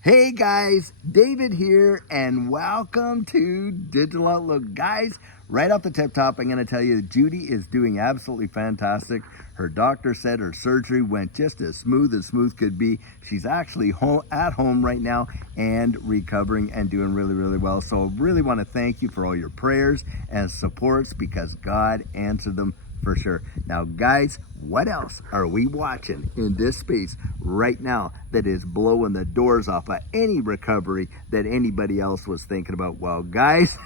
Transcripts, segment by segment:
Hey guys, David here, and welcome to Digital Outlook. Guys, right off the tip top, I'm going to tell you that Judy is doing absolutely fantastic. Her doctor said her surgery went just as smooth could be. She's actually at home right now and recovering and doing really well. So I really want to thank you for all your prayers and supports, because God answered them for sure. Now guys, what else are we watching in this space right now that is blowing the doors off of any recovery that anybody else was thinking about? Well guys,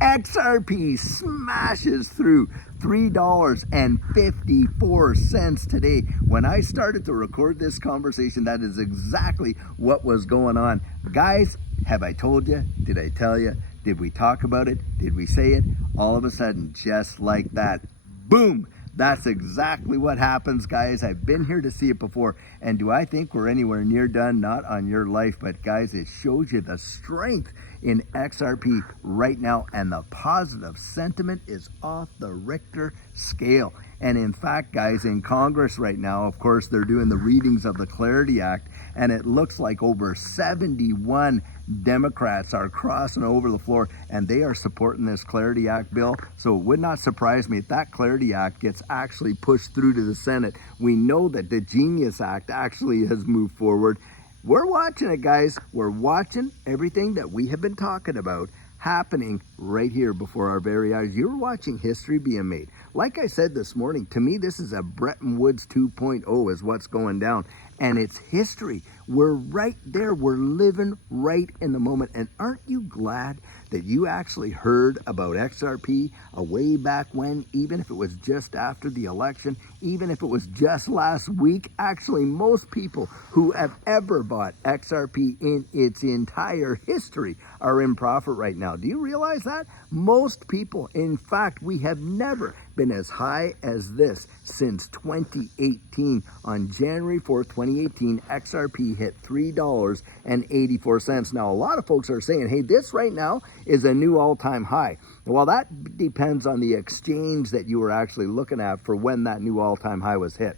XRP smashes through $3.54 today. When I started to record this conversation, that is exactly what was going on. Guys, have I told you? Did I tell you? Did we talk about it? Did we say it? All of a sudden, just like that, boom! That's exactly what happens, guys. I've been here to see it before. And do I think we're anywhere near done? Not on your life. But guys, it shows you the strength in XRP right now. And the positive sentiment is off the Richter scale. And in fact, guys, in Congress right now, of course, they're doing the readings of the Clarity Act. And it looks like over 71 Democrats are crossing over the floor, and they are supporting this Clarity Act bill. So it would not surprise me if that Clarity Act gets actually pushed through to the Senate. We know that the Genius Act actually has moved forward. We're watching it, guys. We're watching everything that we have been talking about happening right here before our very eyes. You're watching history being made. Like I said this morning, to me, this is a Bretton Woods 2.0 is what's going down. And it's history. We're right there. We're living right in the moment. And aren't you glad that you actually heard about XRP way back when, even if it was just after the election, even if it was just last week? Actually, most people who have ever bought XRP in its entire history are in profit right now. Do you realize that? Most people. In fact, we have never been as high as this since 2018. On January 4th, 2018, XRP hit $3.84. Now, a lot of folks are saying, hey, this right now is a new all-time high. Well, that depends on the exchange that you were actually looking at for when that new all-time high was hit.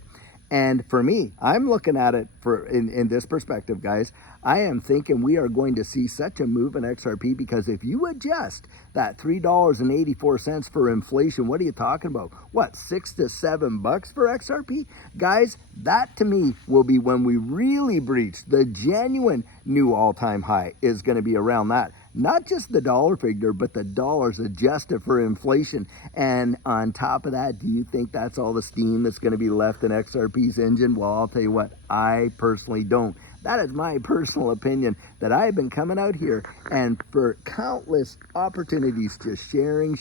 And for me, I'm looking at it in this perspective, guys. I am thinking we are going to see such a move in XRP, because if you adjust that $3.84 for inflation, what are you talking about? What, $6 to $7 for XRP? Guys, that to me will be when we really breach the genuine new all-time high, is going to be around that. Not just the dollar figure, but the dollars adjusted for inflation. And on top of that, do you think that's all the steam that's going to be left in XRP's engine? Well, I'll tell you what, I personally don't. That is my personal opinion, that I've been coming out here and for countless opportunities just sharing.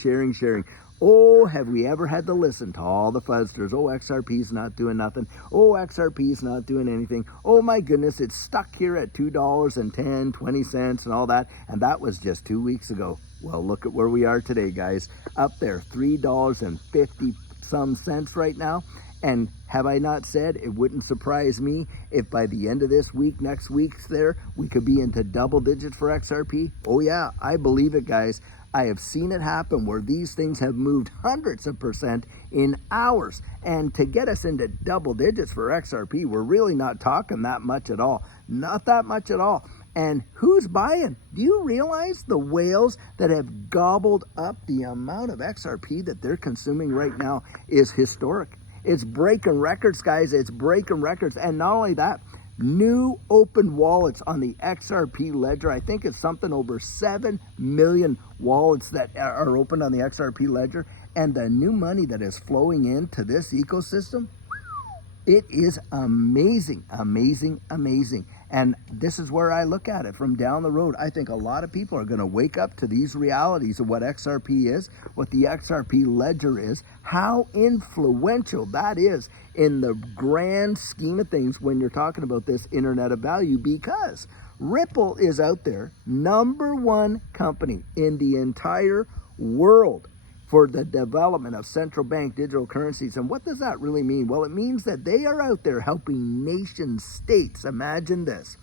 Oh, have we ever had to listen to all the fuzzers? Oh, XRP's not doing nothing. Oh, XRP's not doing anything. Oh my goodness, it's stuck here at $2.10, 20 cents and all that. And that was just 2 weeks ago. Well, look at where we are today, guys. Up there, $3.50 some cents right now. And have I not said it wouldn't surprise me if by the end of this week, next week's there, we could be into double digits for XRP? Oh yeah, I believe it, guys. I have seen it happen where these things have moved hundreds of percent in hours. And to get us into double digits for XRP, we're really not talking that much at all. Not that much at all. And who's buying? Do you realize the whales that have gobbled up the amount of XRP that they're consuming right now is historic? It's breaking records, guys. It's breaking records. And not only that, new open wallets on the XRP ledger. I think it's something over 7 million wallets that are opened on the XRP ledger. And the new money that is flowing into this ecosystem, it is amazing. And this is where I look at it from down the road. I think a lot of people are going to wake up to these realities of what XRP is, what the XRP ledger is, how influential that is in the grand scheme of things when you're talking about this Internet of Value, because Ripple is out there, #1 company in the entire world for the development of central bank digital currencies. And what does that really mean? Well, it means that they are out there helping nation states. Imagine this.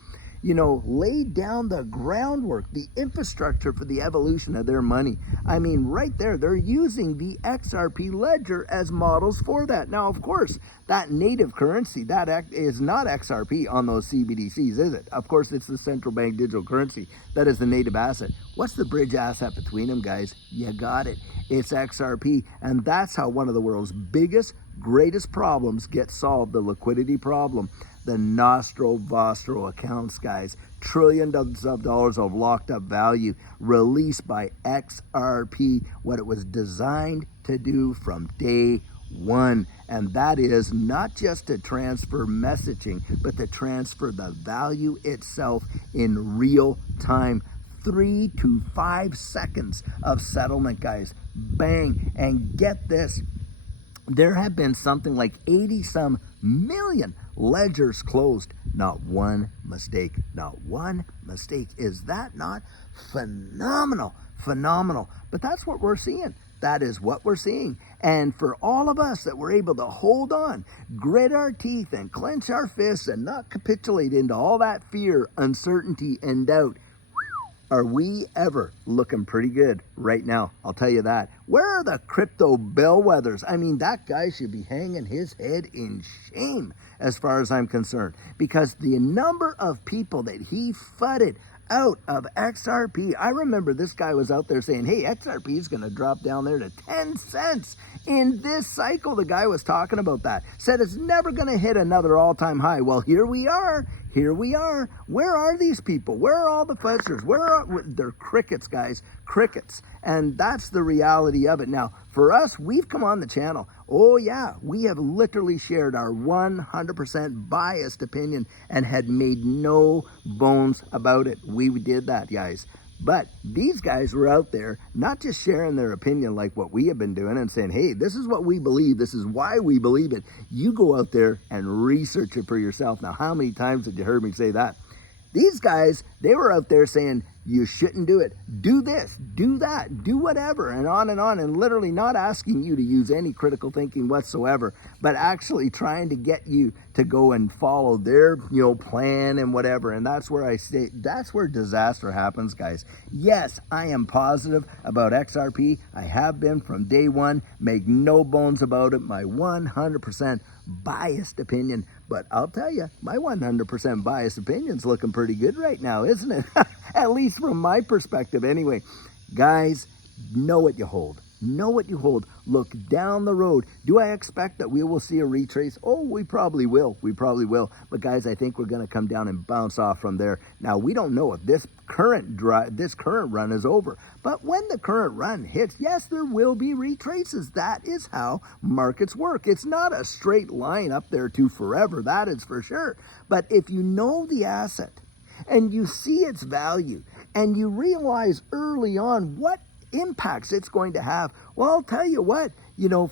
laid down the groundwork, the infrastructure for the evolution of their money. I mean, right there, they're using the XRP ledger as models for that. Now, of course, that native currency, that is not XRP on those CBDCs, is it? Of course, it's the central bank digital currency. That is the native asset. What's the bridge asset between them, guys? You got it. It's XRP. And that's how one of the world's biggest, greatest problems gets solved, the liquidity problem. The Nostro Vostro accounts, guys. Trillions of dollars of locked up value released by XRP, what it was designed to do from day one. And that is not just to transfer messaging, but to transfer the value itself in real time. 3 to 5 seconds of settlement, guys. Bang. And get this, there have been something like 80-some million ledgers closed. Not one mistake. Not one mistake. Is that not phenomenal? Phenomenal. But that's what we're seeing. That is what we're seeing. And for all of us that were able to hold on, grit our teeth and clench our fists and not capitulate into all that fear, uncertainty, and doubt, are we ever looking pretty good right now? I'll tell you that. Where are the crypto bellwethers? I mean, that guy should be hanging his head in shame as far as I'm concerned, because the number of people that he fudded out of XRP. I remember this guy was out there saying, hey, XRP is going to drop down there to 10 cents in this cycle. The guy was talking about that. Said it's never going to hit another all-time high. Well, here we are. Here we are. Where are these people? Where are all the fuzzers? They're crickets, guys. Crickets. And that's the reality of it. Now, for us, we've come on the channel. Oh, yeah. We have literally shared our 100% biased opinion and had made no bones about it. We did that, guys. But these guys were out there not just sharing their opinion like what we have been doing and saying, hey, this is what we believe. This is why we believe it. You go out there and research it for yourself. Now, how many times have you heard me say that? These guys, they were out there saying, you shouldn't do it. Do this, do that, do whatever, and on, and literally not asking you to use any critical thinking whatsoever, but actually trying to get you to go and follow their, plan and whatever. And that's where I say, that's where disaster happens, guys. Yes, I am positive about XRP. I have been from day one. Make no bones about it. My 100% biased opinion. But I'll tell you, my 100% biased opinion's looking pretty good right now, isn't it? At least from my perspective anyway. Guys, know what you hold. Know what you hold. Look down the road. Do I expect that we will see a retrace? Oh, we probably will. We probably will. But guys, I think we're going to come down and bounce off from there. Now, we don't know if this current run is over. But when the current run hits, yes, there will be retraces. That is how markets work. It's not a straight line up there to forever. That is for sure. But if you know the asset and you see its value and you realize early on what impacts it's going to have, well, I'll tell you what,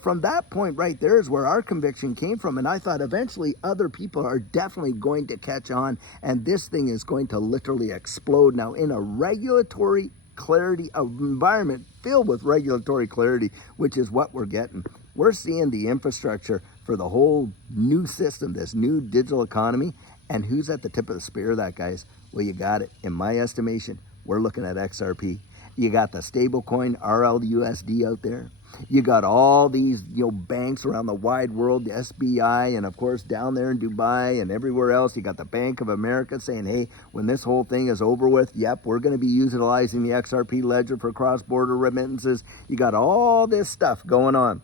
from that point right there is where our conviction came from. And I thought eventually other people are definitely going to catch on, and this thing is going to literally explode. Now, in a regulatory clarity environment filled with regulatory clarity, which is what we're getting, we're seeing the infrastructure for the whole new system, this new digital economy. And who's at the tip of the spear of that, guys? Well, you got it. In my estimation, we're looking at XRP. You got the stablecoin RLUSD out there. You got all these banks around the wide world, the SBI, and of course down there in Dubai and everywhere else. You got the Bank of America saying, hey, when this whole thing is over with, yep, we're going to be utilizing the XRP ledger for cross-border remittances. You got all this stuff going on.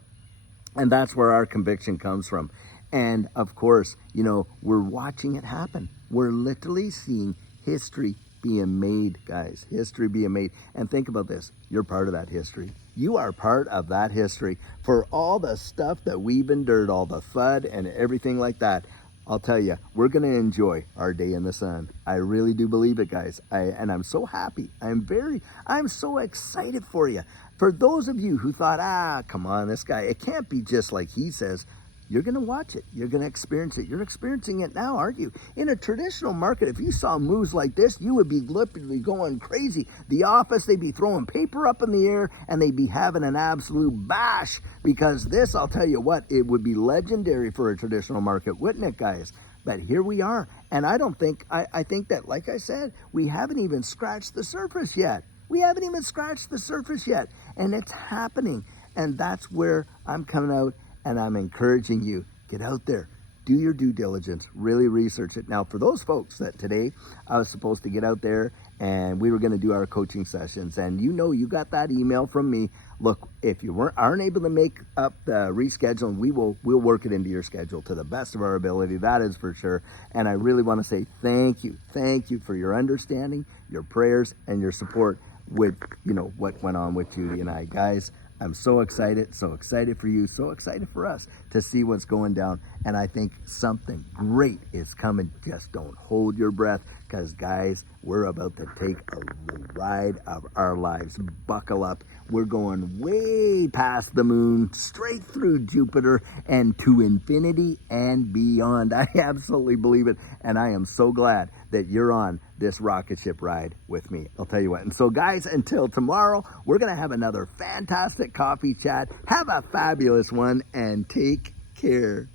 And that's where our conviction comes from. And of course, we're watching it happen. We're literally seeing history being made, guys. History being made. And think about this. You're part of that history. You are part of that history. For all the stuff that we've endured, all the FUD and everything like that, I'll tell you, we're going to enjoy our day in the sun. I really do believe it, guys. And I'm so happy. I'm so excited for you. For those of you who thought, come on, this guy, it can't be just like he says. You're going to watch it. You're going to experience it. You're experiencing it now, aren't you? In a traditional market, if you saw moves like this, you would be literally going crazy. The office, they'd be throwing paper up in the air, and they'd be having an absolute bash, because this, I'll tell you what, it would be legendary for a traditional market, wouldn't it, guys? But here we are. And I think that, like I said, we haven't even scratched the surface yet. We haven't even scratched the surface yet. And it's happening. And that's where I'm coming out and I'm encouraging you. Get out there. Do your due diligence. Really research it. Now, for those folks that today I was supposed to get out there and we were going to do our coaching sessions, and you got that email from me. Look, if you aren't able to make up the rescheduling, we'll work it into your schedule to the best of our ability. That is for sure. And I really want to say thank you for your understanding, your prayers, and your support with what went on with Judy and I, guys. I'm so excited for you, so excited for us to see what's going down. And I think something great is coming. Just don't hold your breath, because guys, we're about to take a ride of our lives. Buckle up. We're going way past the moon, straight through Jupiter, and to infinity and beyond. I absolutely believe it. And I am so glad that you're on this rocket ship ride with me. I'll tell you what. And so guys, until tomorrow, we're going to have another fantastic coffee chat. Have a fabulous one and take care.